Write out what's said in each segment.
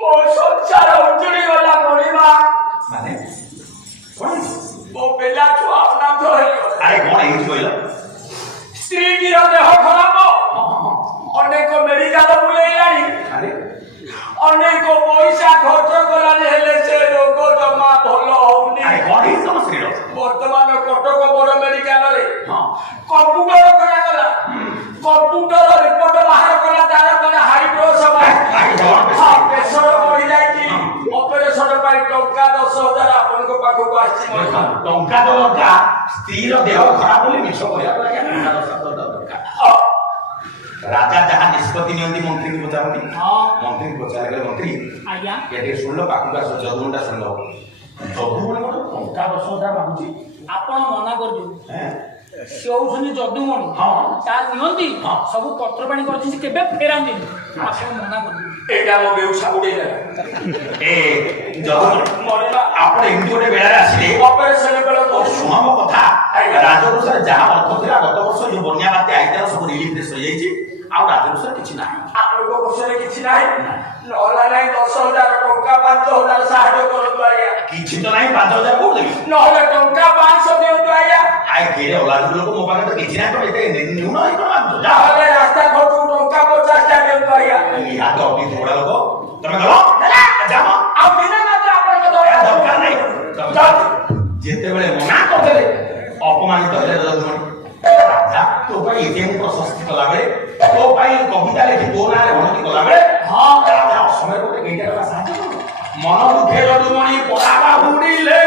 ମୋ ସଂସାର ଉଜୁଡ଼ି ଗଲା ମଣିମା। ମାନେ କଣ ମୋ ପିଲା ଛୁଆ ଅନାଥ ହେଇଗଲା। ଆରେ କଣ ହେଇଛି କହିଲ? ସ୍ତ୍ରୀଟିର ଦେହ ଖରାପ, ଅନେକ ମେଡିକାଲ ବୁଲେଇଲାଣି, ଅନେକ ପଇସା ଖର୍ଚ୍ଚ କଲାଣି, ହେଲେ ସେ ରୋଗ ଜମା ଭଲ ହଉନି। କଣ ହେଇଛି ତମ ସ୍ତ୍ରୀର? ବର୍ତ୍ତମାନ କଟକ ବଡ ମେଡିକାଲରେ କମ୍ପ୍ୟୁଟର କରାଗଲା। କମ୍ପ୍ୟୁଟର ରିପୋର୍ଟ ବାହାର କଲା, ତାର କଣ ହାଇଡ୍ରୋସ ପ୍ରେସର ବଢି ଯାଇଛି। ଅପରେସନ ପାଇଁ ଟଙ୍କା 10,000 ଆପଣଙ୍କ ପାଖକୁ ଆସିଛି। ଟଙ୍କା ତ ଦରକାର, ସ୍ତ୍ରୀର ଦେହ ଖରାପ ବୋଲି ମିଛ କହିବା ରାଜା ଯାହା ନିଷ୍ପତ୍ତି ନିଅନ୍ତି ମନ୍ତ୍ରୀଙ୍କୁ ପଚାରନ୍ତି। ମନ୍ତ୍ରୀଙ୍କୁ ପଚାରିଲେ ମନ୍ତ୍ରୀ ଟିକେ ଶୁଣିଲ, ପାଖକୁ ଆସ, ଯଦୁମଣିଟା ଶୁଣିଲ। ଯଦୁମଣି କଣ ଟଙ୍କା 10,000 ମାଗୁଛି? ଆପଣ ମନା କରୁଛୁ। ସେ ହଉଛନ୍ତି ଯଦୁମଣି, ତା ନିଅନ୍ତି ସବୁ ପତ୍ର ପାଣି କରିଛନ୍ତି, କେବେ ଫେରାନ୍ତିନି। ଆପଣ ମନା କରୁଛୁ। ଏଇଟା ମୋ ବେଉସା ଉଡେଇଲା। ଆପଣ ଏମିତି ଗୋଟେ ବେଳାରେ ଆସିଲେ, ଅପରେସନ ବେଳ ଶୁଣ ମୋ କଥା। ରାଜକୋଷରେ ଯାହା ଅର୍ଥ ଥିଲା ଗତ ବର୍ଷ ଯୋଉ ବନ୍ୟା ବାତ୍ୟା ଆଇଥିଲା ସବୁ ରିଲିଫରେ ସରିଯାଇଛି, ଆଉ ରାଜକୋଷରେ କିଛି ନାହିଁ। ଆପଣଙ୍କ କୋଷରେ କିଛି ନାହିଁ, ନହେଲା ନାହିଁ 10,000 ଟଙ୍କା 5,000 ସାହାଯ୍ୟ କରନ୍ତୁ ଆଜ୍ଞା। କିଛି ତ ନାହିଁ, 5,000 କୋଉଠି ଦେବି? ନହେଲେ ଟଙ୍କା 500 ଦିଅନ୍ତୁ ଆଜ୍ଞା। କେରେ ଅଲାଜୁ ଲୋକ ମୋ ପାଖରେ ତ କିଛି ନାହିଁ, ତ ଏତେ ନ୍ୟୁନ ନହେଲେ ରାସ୍ତା ଖର୍ଚ୍ଚ ଟଙ୍କା 50ଟା ଦିଅନ୍ତୁ ଆଜ୍ଞା। ନିହାତି ଅତି ଥୋଡ଼ା ଲୋକ, ତମେ ଗଲ ଯାଅ, ଆଉ ଦିନେ ମାତ୍ର ଆପଣଙ୍କ ଦରକାର ନାହିଁ। ଯେତେବେଳେ ମନା କରିଦେଲେ ଅପମାନିତ ହେଲେ ଯଦୁମଣି। ରାଜା ତୋ ପାଇଁ ଏଟିଏମ୍ ପ୍ରଶସ୍ତି କଲାବେଳେ, ତୋ ପାଇଁ କବିତା ଲେଖି ତୋ ନାଁରେ ଭଣତି କଲାବେଳେ ରାଜା ଅସମୟରେ ଗୋଟେ କେଇଟା ଟଙ୍କା ସାହାଯ୍ୟ କର। ମନ ଦୁଃଖେ ଯଦୁମଣି ପରାବା ବୁଡ଼ିଲେ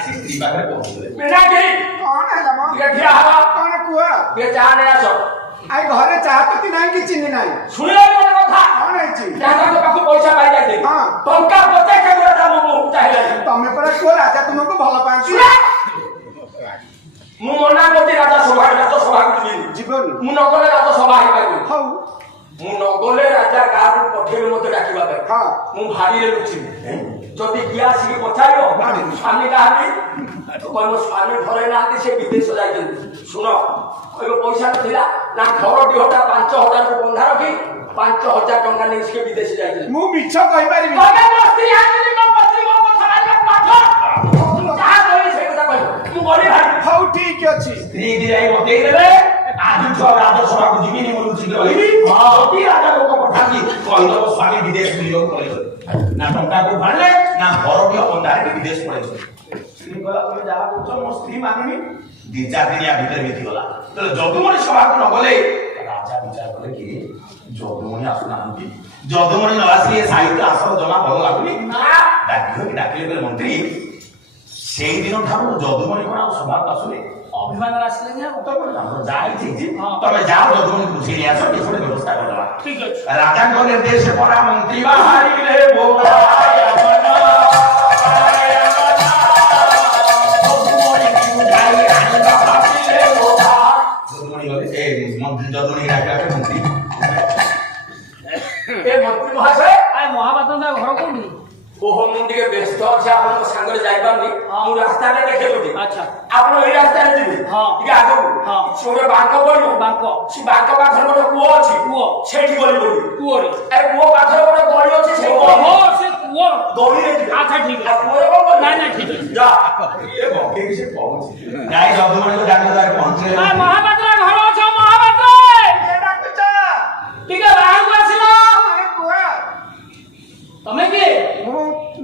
ସ୍ତ୍ରୀ ପାଖରେ ପହଞ୍ଚିଲେ। ଘରେ ଚାହା ପତି ନାହିଁ କି ଚିନି ନାହିଁ। ଶୁଣିଲେ ଗୋଟେ କଥା, କଣ ହେଇଛି? ପାଖକୁ ପଇସା ପାଇ ଯାଇଥିଲି, ଟଙ୍କା 50,000 ତମେ ପରା କୁହ ରାଜା ତୁମକୁ ଭଲ ପାଆନ୍ତି। ମୁଁ ମନା କରୁଛି, ରାଜସଭାକୁ ଯିବିନି। ମୁଁ ନଗଲେ ରାଜସଭା ହେଇପାରିବି। ହଉ, ମୁଁ ନଗଲେ ରାଜା ଗାଁକୁ ପଠେଇବେ ମତେ ଡାକିବା ପାଇଁ। ମୁଁ ଭାରିରେ ଲୁଚିବି। ଯଦି କିଏ ଆସିକି ପଚାରିବ ସ୍ୱାମୀ କାହାନ୍ତି, କହିବ ସ୍ୱାମୀ ଘରେ ନାହାନ୍ତି, ସେ ବିଦେଶ ଯାଇଛନ୍ତି। ଶୁଣ, କହିବ ପଇସା ଥିଲା ନା, ଘର ଡିହଟା 5,000କୁ ବନ୍ଧା ରଖି 5,000 ଟଙ୍କା ନେଇ ସେ ବିଦେଶ ଯାଇଛନ୍ତି। ମୁଁ ମିଛ କହିପାରିବି। ହଉ ଠିକ ଅଛି। ସ୍ତ୍ରୀ ଯାଇ ବତେଇ ଦେଲେ, ଆଜିଠୁ ଆଉ ରାଜସଭାକୁ ଯିବିନି, ମୁଁ ଲୁଚିକି ରହିବି। ଯଦି ରାଜା ଲୋକ ପଠାନ୍ତି କହିଦବ ସ୍ୱାମୀ ବିଦେଶ ବୁଲିବାକୁ ପଳେଇଛନ୍ତି, ନା ଟଙ୍କା କୋଉ ଭାଣିଲେ ନା ଘର ଡିହ ବନ୍ଧାରେ ବିଦେଶ ପଳେଇଛନ୍ତି। ସ୍ତ୍ରୀ କହିଲା ତମେ ଯାହା କହୁଛ ମୋ ସ୍ତ୍ରୀ ମାନୁନି। 2-4 ଦିନିଆ ଭିତରେ ବିତିଗଲା। ଯଦୁମଣି ସଭାକୁ ନ ଗଲେ ରାଜା ବିଚାର କଲେ କି ଯଦୁମଣି ଆସୁନାହାନ୍ତି, ଯଦୁମଣି ନ ଆସିଲେ ସାହିତ୍ୟ ଆସନ ଜମା ଭଲ ଲାଗୁନି। ଡାକିଲେ କହିଲେ ମନ୍ତ୍ରୀ ସେଇଦିନ ଠାରୁ ଯଦୁମଣି କଣ ଆଉ ସଭାକୁ ଆସୁନି? ଅଭିମାନର ଆସିଲେ ଯାହା ହେଇଛି ତମେ ଯାଅ, ଯଦୁମଣି ବୁଝେଇ ନେଇ ଆସ, କିଛି ଗୋଟେ ବ୍ୟବସ୍ଥା କରିଦେବା। ଠିକ ଅଛି। ରାଜାଙ୍କ ନିର୍ଦ୍ଦେଶ ପରା ମନ୍ତ୍ରୀ ବାହାରିଲେ ମନ୍ତ୍ରୀ ମହାଶୟ, ମହାପାତ୍ର ଘର କୋଉଠି? ଓହୋ, ମୁଁ ଟିକେ ବ୍ୟସ୍ତ ଅଛି, ଆପଣଙ୍କ ସାଙ୍ଗରେ ଯାଇପାରୁନି। ମୁଁ ରାସ୍ତାରେ ଦେଖେଇବି। ଆଚ୍ଛା, ଆପଣ ଏଇ ରାସ୍ତାରେ ଯିବେ, ଟିକେ ଆଗକୁ ଗୋଟେ ବାଙ୍କ ପଡିବ। ସେ ବାଙ୍କ ପାଖରେ ଗୋଟେ କୂଅ ଅଛି, ସେଇଠି ଗଳି ପଡିବ। କୂଅରେ କୂଅ ପାଖରେ ଗୋଟେ ଗଳି ଅଛି, ସେ କୂଅ ଗଳିରେ ଯିବେ। ଆଚ୍ଛା ଠିକ ଅଛି। କୂଅରେ କଣ କରିବେ? ନାଇଁ ନାଇଁ ଠିକ ଅଛି। ଯା ଯଦୁମଣିକୁ ଡାକିଲେ ପହଞ୍ଚିଲେ। ମହାପାତ୍ର ଘର ଅଛ? ମହାପାତ୍ର ଟିକେ ବାହାରକୁ ଆସିଲ। ତମେ କିଏ? ମୁଁ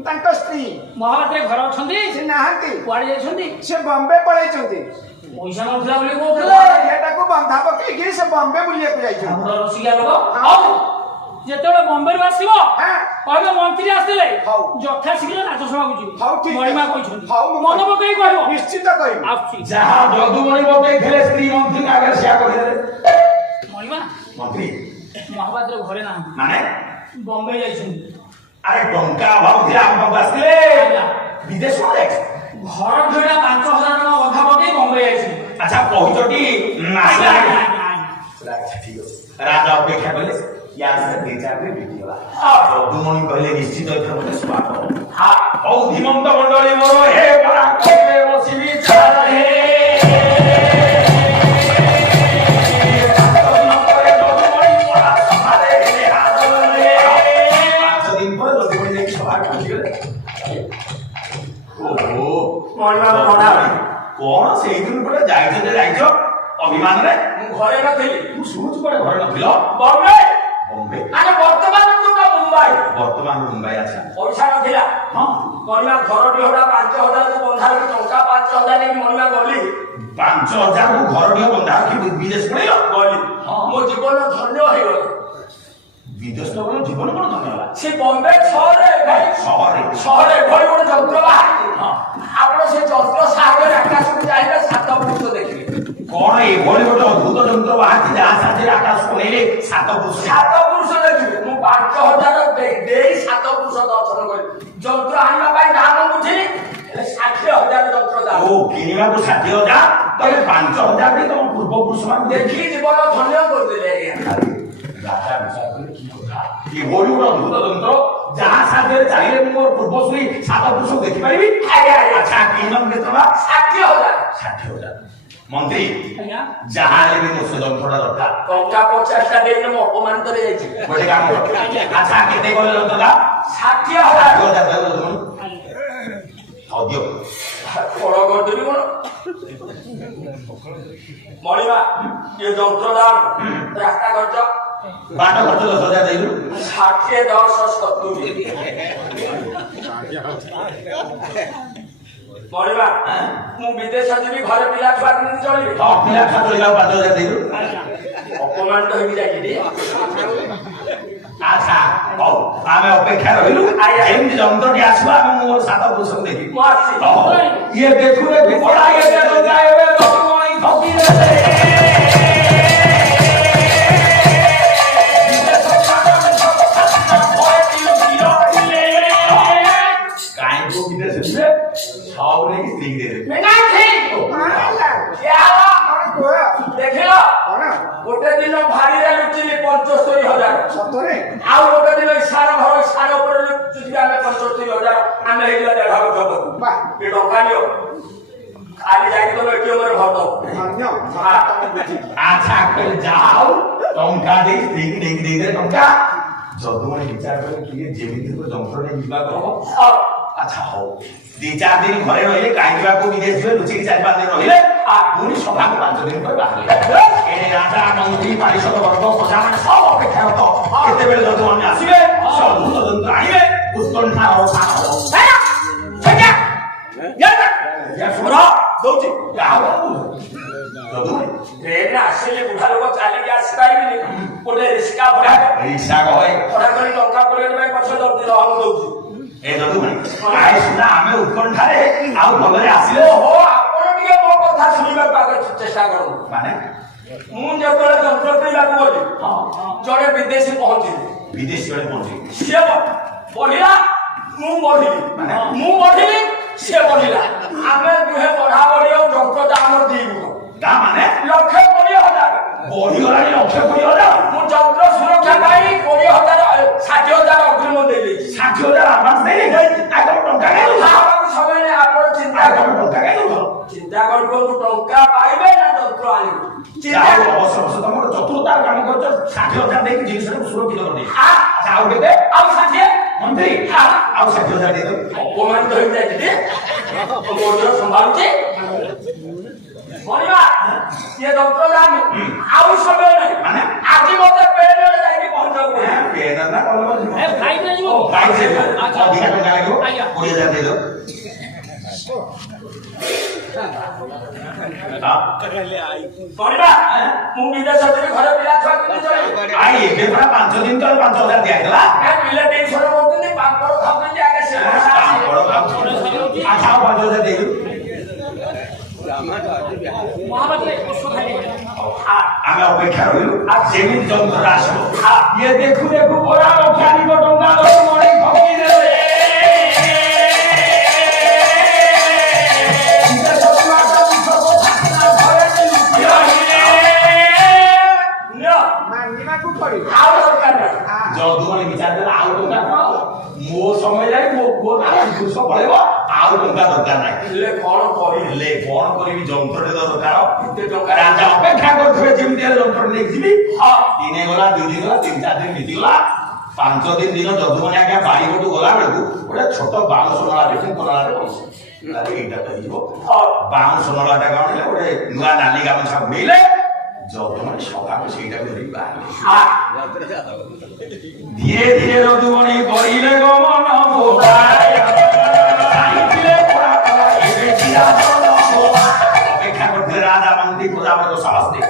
ତାଙ୍କ ସ୍ତ୍ରୀ। ମହାପାତ୍ର ଘର ଅଛନ୍ତି? ସେ ନାହାନ୍ତି। କୁଆଡେ ଯାଇଛନ୍ତି? ସେ ବମ୍ବେ ପଳେଇଛନ୍ତି। ପଇସା ନଥିଲା ବୋଲି କହୁଥିଲେ। ଏଟାକୁ ବନ୍ଧା ପକେଇକି ସେ ବମ୍ବେ ବୁଲିବାକୁ ଯାଇଛନ୍ତି। ରସିକିଆ ଲୋକ। ହଉ, ଯେତେବେଳେ ବମ୍ବେରୁ ଆସିବ କହିବେ ମନ୍ତ୍ରୀ ଆସିଥିଲେ, ଯଥା ଶୀଘ୍ର ରାଜସଭାକୁ ଯିବ। ମଣିମା କହିଛନ୍ତି। ମନେ ପକେଇ କହିବ। ନିଶ୍ଚିତ କହିବି। ଆସୁଛି। ଯାହା ଯଦୁମଣି ବତେଇଥିଲେ ସ୍ତ୍ରୀ ମନ୍ତ୍ରୀଙ୍କ ଆଗରେ ସେୟା କହିଦେଲେ। ମଣିମା ମନ୍ତ୍ରୀ ମହାପାତ୍ର ଘରେ ନାହାନ୍ତି, ମାନେ ବମ୍ବେ ଯାଇଛନ୍ତି। ଆରେ ଟଙ୍କା ଅଭାବ ଥିଲା ଆମ ପାଖକୁ ଆସିଥିଲେ, ବିଦେଶ ଘର ଝିଅଟା 5,000 ଟଙ୍କା ଅଧା ପକେଇ ବମ୍ବେ ଯାଇଛନ୍ତି। ଆଚ୍ଛା କହୁଛଟି ଠିକ ଅଛି। ରାଜା ଅପେକ୍ଷା କଲେ, ୟାର 2-4 ଦିନ ବିତିଗଲା। ଯଦୁମଣି କହିଲେ ନିଶ୍ଚିତ ଏଥର ମତେ ସ୍ୱାଗତ। ହଉ ଧୀମନ୍ତ ମଣ୍ଡଳୀ ମୋର, ହେ ପରା କହିଲେ ବସିବି ଚାରି ମଣିମା ପ୍ରଣାଳୀ କଣ ସେଇଦିନ ଗୋଟେ ଯାଇଛ ଅଭିମାନରେ ମୁଁ ଘରେ ନଥିଲି ମୁଁ ଶୁଣୁଛୁ କୁଆଡେ ଘରେ ନଥିଲ ବମ୍ବେ ବମ୍ବେ ଆରେ ବର୍ତ୍ତମାନ ଯୋଉଟା ମୁମ୍ବାଇ ବର୍ତ୍ତମାନ ମୁମ୍ବାଇ ଆଚ୍ଛା ପଇସା ନଥିଲା ହଁ ମଣିମା ଘରଟି ହଡ଼ା 5,000 କୁ ବନ୍ଧା ହେଇକି ଟଙ୍କା 5,000 ନେଇକି ମଣିମା ଗଲି 5,000 କୁ ଘର ଟିକେ ବନ୍ଧା ରଖି ବିଦେଶ ପଳେଇଲ ଗଲି ହଁ। ମୋ ଜୀବନ ଧନ୍ୟ ହେଇଗଲା ବିଦେଶ ତ ଗଲ ଜୀବନ କଣ ଧନ୍ୟ ହେଲା ସେ ବମ୍ବେ ସହରରେ ସହରରେ ଏଭଳି ଗୋଟେ ଯନ୍ତ୍ର ବାହାରିଛି ହଁ। ଆପଣ ସେ ଯନ୍ତ୍ର ସାହାଯ୍ୟରେ ଆକାଶକୁ ଯାଇଲେ 7 ପୁରୁଷ ଦେଖିବେ କଣ ଏଭଳି ଗୋଟେ ଅଦ୍ଭୁତ ଯନ୍ତ୍ର ବାହାରିଛି ଯାହା ସାଥିରେ ଆକାଶକୁ ନେଇଲେ 7 ପୁରୁଷ 7 ପୁରୁଷ ଦେଖିବେ ମୁଁ 5,000 ଦେଇ 7 ପୁରୁଷ ଦର୍ଶନ କଲି ଯନ୍ତ୍ର ଆଣିବା ପାଇଁ ଦାମ ବୁଝିଲି ହେଲେ 60,000 ଯନ୍ତ୍ର ଦାମ ଓ କିଣିବାକୁ 60,000 ତାହେଲେ 5,000 ଦେଇ ତମ ପୂର୍ବପୁରୁଷ ମାନଙ୍କୁ ଦେଖି ଜୀବନ ଧନ୍ୟ କରିଦେଲେ ଆଜ୍ଞା ରାଜା ବିଚାର କଲେ କି କଥା ଏଭଳି ଗୋଟେ ଅଦ୍ଭୁତ ଯନ୍ତ୍ର ଯାହା ସାଥିରେ ଚାହିଁଲେ ମୁଁ ମୋର ପୂର୍ବଶ୍ରୀ 7 ପୁରୁଷ ଦେଖିପାରିବି ଆଜ୍ଞା ଆଚ୍ଛା କିଣିବାକୁ କେତେ ଟଙ୍କା 60,000 60,000 ମନ୍ତ୍ରୀ ଆଜ୍ଞା ଯାହା ହେଲେ ବି ମୋ ସେ ଯନ୍ତ୍ରଟା ଦରକାର ଟଙ୍କା 50ଟା ଦେଇକି ମୁଁ ଅପମାନିତରେ ଯାଇଛି ଗୋଟେ କାମ କର ଆଚ୍ଛା କେତେ କଲେ ଯନ୍ତ୍ରଟା 60,000 60,000 ହଉ ଦିଅ ଫଳ କରିଦେବି କଣ ମଣିମା ଏ ଯନ୍ତ୍ର ଦାମ ରାସ୍ତା ଖର୍ଚ୍ଚ ବାଟ ଖର୍ଚ୍ଚ 10,000 ଦେଇଲୁ 60 ମଣିମା ମୁଁ ବିଦେଶ ଯିବି ଘରେ ପିଲା ଛୁଆ କେମିତି ଚଳିବି ପିଲା ଛୁଆ ଚଳିବାକୁ 5,000 ଦେଇଲୁ ଅପମାନିତ ହେଇକି ଯାଇଥିଲି ଆଚ୍ଛା ହଉ ଆମେ ଅପେକ୍ଷା ରହିଲୁ ଯେମିତି ଯନ୍ତ୍ରଟି ଆସିବ ଆମେ ମୋର 7 ପୁରୁଷଙ୍କୁ ଦେଖିବୁ ମୁଁ ଆସିଛି ଇଏ ଦେଖୁ ପଳା ଏବେ ଦେଖିଲ ଗୋଟେ ଦିନ ଭାରିରେ ଲୁଚିଲି 75,000 ଆଉ ଗୋଟେ ଦିନ ଇଶାନ ଘର ଇଶାନ ଉପରେ ଲୁଚୁଛି ଆମେ 75,000 ଆମେ ହେଇଯିବା 1.5 ଲକ୍ଷ ଏ ଟଙ୍କା ନିଅ ଖାଲି ଯାଇକି ତମେ ଏଟିଏମରେ ଭର ଆଚ୍ଛା ଯାହା ହଉ ଟଙ୍କା ଦେଇ ସ୍ତ୍ରୀକି ନେଇକି ଦେଇଦେଲେ ଟଙ୍କା ଯଦୁମଣି ବିଚାର କଲେ କିଏ ଯେମିତି ଯନ୍ତ୍ର ନେଇ ଯିବାକୁ ହବ ଆଚ୍ଛା ହଉ 2-4 ଦିନ ଘରେ ରହିଲେ କାହିଁ ଯିବାକୁ ବିଦେଶ ଯିବେ ଲୁଚିକି 4-5 ଦିନ ରହିଲେ ପୁଣି ସଭାକୁ 5 ଦିନ ପରେ ବାହାରିଲେ ଏ ରାଜା ମନ୍ତ୍ରୀ ପାରିଷଦ ବର୍ଗ ପ୍ରଜାମାନେ ସବୁ ଅପେକ୍ଷାରତ କେତେବେଳେ ଯଦୁମଣି ଆସିବେ ଅଦ୍ଭୁତ ଯନ୍ତ୍ର ଆଣିବେ ଉତ୍କଣ୍ଠା ଅବସାନ ହବ ଦଉଛି ଟ୍ରେନରେ ଆସିଲେ ବୁଢା ଲୋକ ଚାଲିକି ଆସିପାରିବିନି ଗୋଟେ ରିକ୍ସା ଭଡା କରି ଟଙ୍କା ପଡିବା ପାଇଁ ପଛ ଦଉଛି ଏ ଯଦୁମଣି କାହିଁ ସୁଦ୍ଧା ଆମେ ଉତ୍କଣ୍ଠାରେ ଆଉ ଭଲରେ ଆସିଲେ ଆପଣ ଟିକେ ମୋ କଥା ଶୁଣିବାକୁ ଆଗରେ ଚେଷ୍ଟା କରନ୍ତୁ ମାନେ ମୁଁ ଯେତେବେଳେ ଯନ୍ତ୍ର କିଣିବାକୁ ଗଲି ଜଣେ ବିଦେଶୀ ପହଞ୍ଚିଲି ବିଦେଶୀ ବେଳେ ପହଞ୍ଚିଲି ସିଏ ବଢିଲା ମୁଁ ବଢିଲି ସିଏ ବଢିଲା ଆମେ ଦୁହେଁ ବଢା ବଢି ଆଉ ଯନ୍ତ୍ର ଦାମ 2 ଗୁଣ ତା ମାନେ 1,20,000 ବଢିଗଲାଣି 1,20,000 ମୁଁ ଯନ୍ତ୍ର ସୁରକ୍ଷା ପାଇଁ 20,000 60,000 ଅଗ୍ରିମ ଦେଇଦେଇଛି 60,000 ଆଡଭାନ୍ସ ଦେଇଦେଇଛି ଆପଣ ଟଙ୍କା ସମୟ ନେଇ ଆପଣ ଚିନ୍ତା କରନ୍ତୁ ଟଙ୍କା ପାଇବେ ନା ଯନ୍ତ୍ର ଆଣିବେ ଅବଶ୍ୟ ତମର ଚତୁର୍ଥ କାମ କରୁଛ 60,000 ଦେଇକି ଜିନିଷଟାକୁ ସୁରକ୍ଷିତ କରିଦେଇ ଆଉ କେତେ ଆଉ 60 ମନ୍ତ୍ରୀ ଆଉ 60,000 ଦେଇଦେବ ଅପମାନିତ ହେଇଯାଇଛି ମୋଦିର ସମ୍ଭାଳୁଛି ମଣିମା ଇଏ ଯନ୍ତ୍ର ଦାମ ଆଉ ସମୟ ନାହିଁ ମାନେ ଆଜି ମତେ ପେନରେ ଯାଇକି ପହଞ୍ଚିବାକୁ ପେନ ନା କଲମ ଯିବ ଫ୍ଲାଇଟ୍ ଯିବ ଅଧିକା ଟଙ୍କା ଲାଗିବ 20,000 ଦେଇଦେବ ମଣିମା ମୁଁ ବିଦେଶ ଯିବି ଘରେ ପିଲା ଛୁଆ କେମିତି ଚଳିବି ଏବେ ପୁରା 5 ଦିନ ତଳେ 5,000 ଦିଆହେଇଥିଲା ପିଲା ଟେନସନ କରୁଛନ୍ତି ପାମ୍ପଡ଼ ଖାଉଛନ୍ତି ଆଗେ ସେ ଆଚ୍ଛା 5,000 ଦେଇଦେବୁ ଆମେ ଅପେକ୍ଷା ରହିଲୁ ଯେମିତି ଯନ୍ତ୍ର ଆସିବ ଇଏ ଦେଖୁ ପରା 1,00,000 ଟଙ୍କା ମଣି ଠକିଦେଲେ ଯଦୁମଣି ବିଚାର ଦେଲେ ଆଉ ଟଙ୍କା କଣ ମୋ ସମୟ ଯାଇ ମୋ ପୁଅ ପୁରୁଷ ପଳେଇବ ଆଉ ଟଙ୍କା ଦରକାର ନାହିଁ କଣ କରିବି ଯନ୍ତ୍ରଟେ ଦରକାର ରାଜା ଅପେକ୍ଷା କରୁଥିବେ ଯେମିତି ହେଲେ ଯନ୍ତ୍ର ନେଇକି ଯିବି ଦିନେ ଗଲା 2 ଦିନ ଗଲା 3-4 ଦିନ ବିତିଗଲା 5 ଦିନ ଯଦୁମଣି ଆଜ୍ଞା ବାଡ଼ି ପଟୁ ଗଲା ବେଳକୁ ଗୋଟେ ଛୋଟ ବାଉଁଶ ନଳା ଦେଖି ନଳାରେ ବସି ଆରେ ଏଇଟା ତ ହେଇଯିବ ବାଉଁଶ ନଳାଟା କଣ ହେଲେ ଗୋଟେ ନୂଆ ନାଲି ଗାମୁଛା ବୁଣେଇଲେ ଯଦୁମଣି ସଭାକୁ ସେଇଟାକୁ ଧରିକି ବାହାରିଲେ ଧୀରେ ଧୀରେ ଯଦୁମଣି କହିଲେ ଗମନ ଅପେକ୍ଷା କରିଥିଲେ ରାଜା ମନ୍ତ୍ରୀ ପ୍ରଜାପତି ସମସ୍ତେ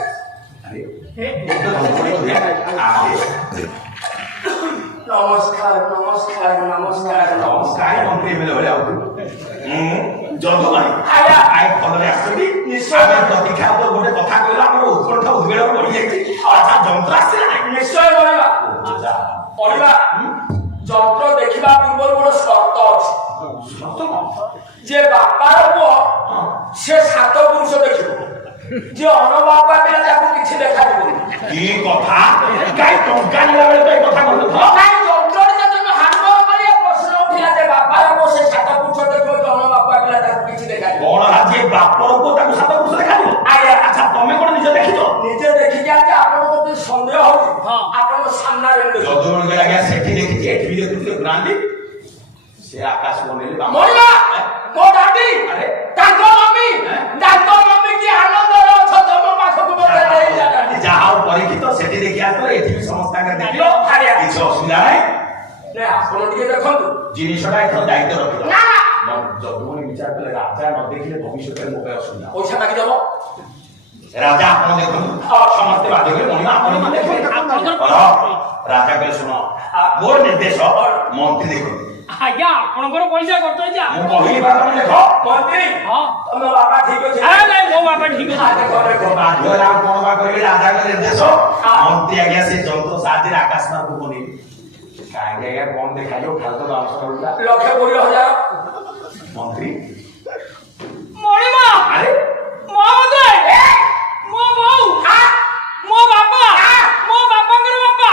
নমস্কার নমস্কার নমস্কার নমস্কার মন্ত্রী এমএলএ হলে আউ যদুমণি আই ফলরে আসছি নিশ্চয় প্রতীক্ষা তো গোটে কথা কইলা আমার উৎকণ্ঠা উদ্বেলন বড়ি যাইছি আচ্ছা যন্ত্র আসছে না নিশ্চয় বলিবা পড়িবা যন্ত্র দেখিবা পূর্বর বড় শর্ত আছে যে বাপার পুଅ সে সাত পুরুষ দেখিব যে অনবাপা পিলা তাকে কিছু দেখাଯିবনি কি কথা কাই টঙ্কা নিলা বেলে তো এই কথা কইলো কাই যন্ত্ররে যখন হারমোন করিয়া প্রশ্ন উঠিলা যে বাপার পুଅ সে সাত পুরুষ দেখিব যে অনবাপা পিলা তাকে কিছু দেখাଯିব কোন রাজ্যে বাপর পুଅ তাকে সাত পুরুষ দেখাଯିব আরে আচ্ছা তুমি কোন নিজে দেখিছো নিজে দেখি আছে আপনার মধ্যে সন্দেহ হচ্ছে আপনার সামনে যদুমণি কইলা গিয়া সেটি দেখিছি এটি বি দেখুଥିଲେ গ্রান্ডি সে আকাশ বনেলে মরিবা কো ডাটি আরে তাঙ্ক মম্মি কি আনন্দরে অছ তম পাখকু মতে দেই জানি যাও পরীক্ষিত সেটি দেখি আসলে এটি বি সমস্তাকে দেখিলো কিছু অসুবিধা নাই নে আপন টিকে দেখন্তু জিনিসটা এখন দায়িত্ব রাখিল না যদুমণি বিচার কলে রাজা ন দেখিলে ভবিষ্যতের মোকে অসুবিধা পয়সা মাগি দেব রাজা আপন দেখুন সমস্তে বাধ্য করে মহিমা আপন দেখুন রাজা কলে শুন মোর নির্দেশ মন্ত্রী দেখুন আজ্ঞা আপনার পয়সা করতে যা ମୁଁ କହିଲି ବା ତମେ ଦେଖ মন্ত্রী হ্যাঁ তম বাবা ঠিক আছে নাই মো বাপা ঠিক আছে দেখো দেখো ବାଧ୍ୟ ହେଲା ଆଉ କଣ ବା କରିବି ରାଜାଙ୍କ ନିର୍ଦ୍ଦେଶ ମନ୍ତ୍ରୀ ଆଜ୍ଞା ସେ ଯନ୍ତ୍ର ସାହାଯ୍ୟରେ ଆକାଶ ମାର୍ଗକୁ ବନେଇଲି କାହିଁକି ଆଜ୍ଞା କଣ ଦେଖାଯିବ ଖାଲି ତ ବାଉଁଶ ରହିଲା লক্ষে 20,000 ମନ୍ତ୍ରୀ মরিমা ଆରେ মহোদয় মো বউ মো বাপা মো বাপাঙ্কর বাপা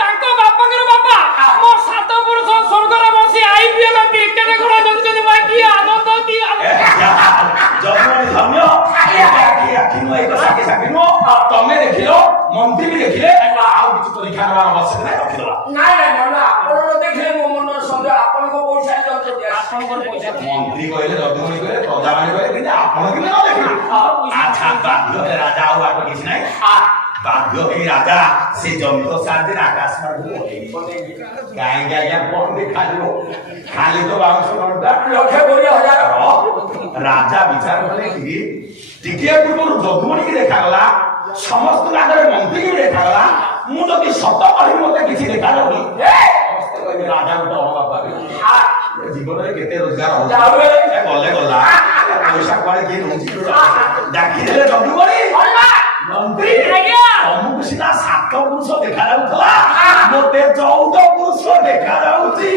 তাঙ্ক বাপাঙ্কর বাপা মো সাত পুরুষ স্বর্গরে বসি আইপিএল ক্রিকেট খেলা দেখুଛନ୍ତି ভাই কি আনন্দ কি ଯଦୁମଣି ଧନ୍ୟ ଆଖି ନୁହଁ ଏକ ସାକ୍ଷୀ ସାକ୍ଷୀ ନୁହଁ ତମେ ଦେଖିଲ ମନ୍ତ୍ରୀ ବି ଦେଖିଲେ ଆଉ କିଛି ପରୀକ୍ଷା ନେବାର ଆବଶ୍ୟକ ନାହିଁ ରଖିଦେବା নাই নাই না আপন দেখিলে মো মনর সন্দেহ আপনক পয়সা যন্ত্র দিয়া ଆପଣଙ୍କର ପଇସା ମନ୍ତ୍ରୀ କହିଲେ ଯଦୁମଣି କହିଲେ ପ୍ରଜାମାନେ କହିଲେ କିନ୍ତୁ ଆପଣ କିନ୍ତୁ ନ ଦେଖିଲେ ଆଚ୍ଛା ବାଧ୍ୟ ହେଲେ ରାଜା ଆଉ ବାଟ କିଛି ନାହିଁ ବାଧ୍ୟ ହେଇ ରାଜା ସେ ଯନ୍ତ୍ର ସାହାଯ୍ୟରେ ଆକାଶ ମାର୍ଗକୁ ବନେଇଲେ କାହିଁକି ଆଜ୍ଞା କଣ ଦେଖାଯିବ ଖାଲି ତ ବାଉଁଶ ନଳଟା লক্ষে 20,000 ରାଜା ବିଚାର କଲେ କି ଟିକିଏ ପୂର୍ବରୁ ଯଦୁମଣିକି ଦେଖାଗଲା ସମସ୍ତ ଆଗରେ ମନ୍ତ୍ରୀକି ବି ଦେଖାଗଲା ମୁଁ ଯଦି ସତ କହିବି ମତେ କିଛି ଦେଖାଯାଉନି ସମସ୍ତେ କହିବେ ରାଜା ଗୋଟେ ଅଣବାପା ଜୀବନରେ କେତେ ରୋଜଗାର ହଉଛି ଗଲେ ଗଲା ପଇସା କୁଆଡେ କିଏ ନଉଛି ଡାକିଦେଲେ ଯଦୁମଣି ମନ୍ତ୍ରୀ ତମକୁ ସିନା 7 ପୁରୁଷ ଦେଖାଯାଉଥିଲା ମତେ 14 ପୁରୁଷ ଦେଖାଯାଉଛି